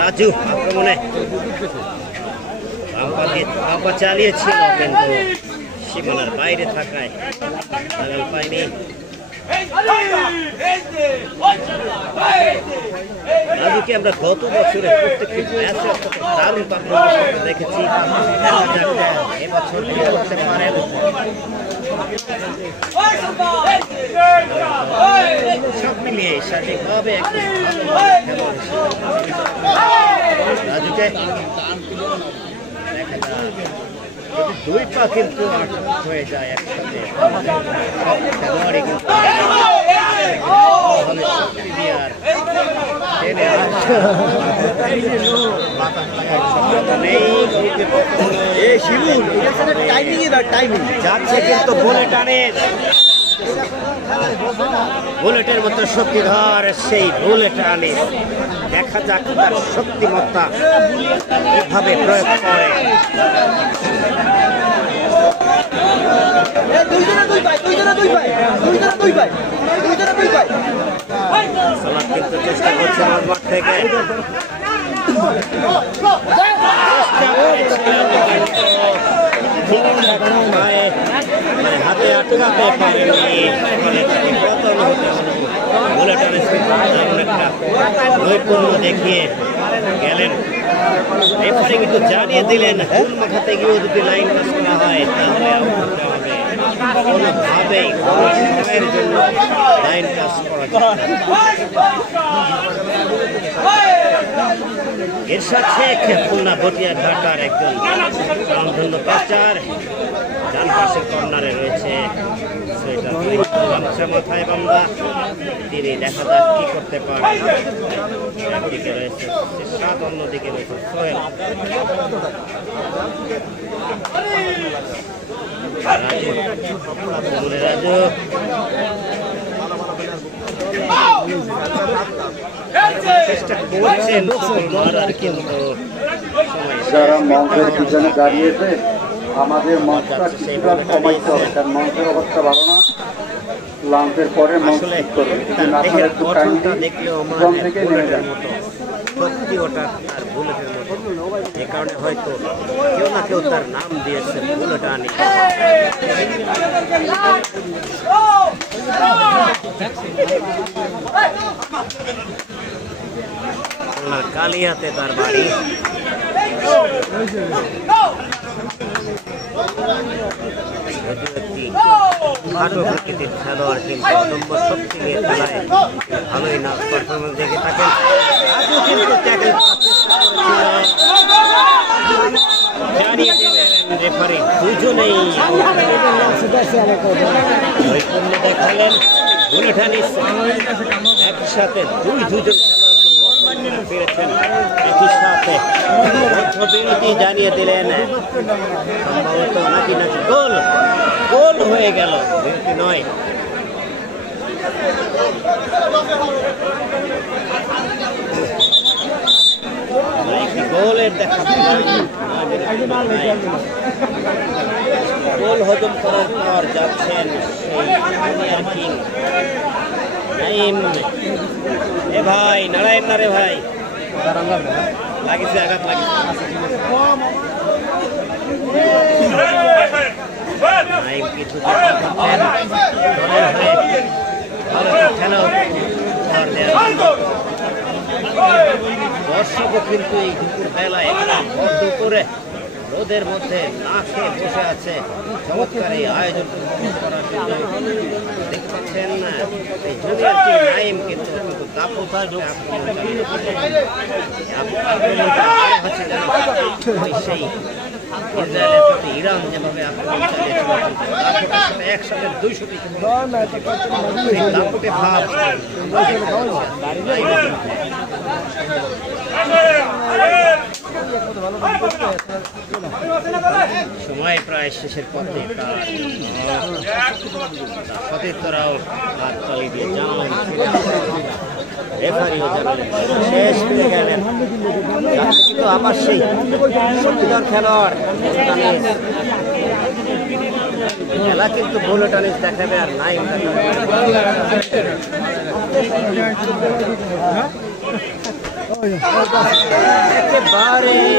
রাজু আক্রমণে চালিয়েছিল কিন্তু সীমানার বাইরে থাকায় পায়নি। রাজুকে আমরা গত বছরে প্রত্যেকটি ম্যাচে দারুণ পারফরমেন্স দেখেছি। এবছর করতে পারেন সব মিলিয়ে শারীরিকভাবে রাজুকে দেখা যায় দুই পা কিন্তু হয়ে যায় একসাথে খেলোয়াড়ই কিন্তু যাচ্ছে কিন্তু বলে টানে বুলেটের মতো শক্তিধর সেই বুলেট আনে। দেখা যাক তার শক্তিমত্তা কিভাবে প্রয়োগ করে। কিন্তু চেষ্টা করছে মাঠ থেকে হাতে আটকাতে পারেনি। নৈপুণ্য দেখিয়ে গেলেন। এরপরে কিন্তু জানিয়ে দিলেন ফুল মাখাতে গিয়েও যদি লাইন পাস করা হয় তাহলে কোনোভাবেই কোনো সময়ের জন্য লাইন পাস করা যায়। এরশাদ শেখ খুলনা বটিয়া ঘাটার একজন স্বনামধন্য পেসার। ডান পাশের কর্নারে রয়েছে মাথায় বান্ধা, তিনি দেখা যাক কি করতে পারেন। একদিকে রয়েছে সাত, অন্যদিকে রয়েছে সোহেল। রাজু চেষ্টা করছেন মারার, কিন্তু যারা মঞ্চের পিছনে দাঁড়িয়েছে আমাদের মঞ্চটা কিছুটা কমাইতে হবে, কারণ মঞ্চের অবস্থা ভালো না। লাঞ্চের পরে মঞ্চ ঠিক করবে, আপনারা একটু থেকে নেমে যান। সত্যি ওটা তার বুলেটের মতো, যে কারণে হয়তো কেউ না কেউ তার নাম দিয়েছে বুলেট আনি। কালিয়াতে তার বাড়ি। খাটো প্রকৃতির খেলোয়াড়, কিন্তু নম্বর শক্তি নিয়ে খেলায় ভালোই না পারফরমেন্স দেখে থাকেন। আজও কিন্তু ট্যাকল জানিয়ে দিলেন রেফারি দুজনেই নৈপুণ্য দেখালেন। বুলেটানিস একসাথে দুজন ফিরেছেন একই সাথে। মধ্যবিরতি জানিয়ে দিলেন, সম্ভবত নাকি গোল গোল হয়ে গেল, বিরতি নয়। একটি গোলের দেখা, গোল হজম করার পর যাচ্ছেন সেই কিং নাইম। এ ভাই নারায়ণ না রে ভাই, লাগিছে আঘাত লাগিছে। নাইম কিছু দর্শকও কিন্তু এই দুপুর বেলায় দুপুরে রোদের মধ্যে না খেয়ে বসে আছে চমৎকার এই আয়োজন করার জন্য। দেখতে পাচ্ছেন এই জুনিয়র টিম নাইম কিন্তু সেই ইসরায়েলের প্রতি ইরান যেভাবে আক্রমণ চালিয়েছিল একসাথে 200টি দাপটে ভাব। সময় প্রায় শেষের পথে, সতীর্থরাও হাত তালি দিয়ে জানালেন, রেফারিও জানালেন শেষ হয়ে গেলেন। কিন্তু আবার সেই শক্তিধর খেলোয়াড় খেলা কিন্তু বুলো টেনিস দেখাবে আর নাই একেবারে